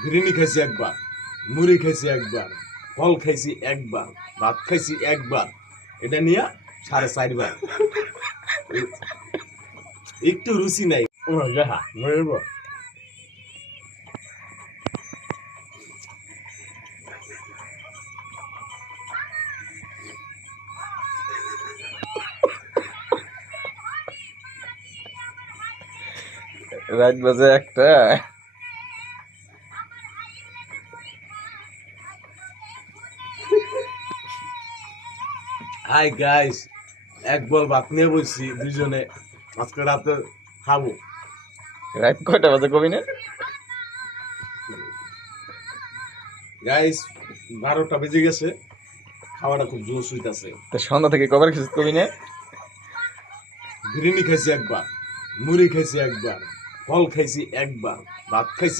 বিরিয়ানি খাইছি একবার, মুড়ি খাইছি একবার, ফল খাইছি একবার, ভাত খাইছি একবার, এটা নিয়ে 4.5 বার। একটু রুচি নাই। রাত বাজে একটা। হাই গাইস, এক বল ভাত নিয়ে বলছি দুইজনে, আজকে রাতে খাবো। রাত কয়টা বাজে কবি না? গাইস 12টা বেজে গেছে, খাওয়াটা খুব জোশ হইতাছে। তো সন্ধ্যা থেকে কবার কিছু কবি না? বিরিয়ানি খাইছি একবার, মুড়ি খাইছি একবার, ফল খাইছি একবার, ভাত খাইছি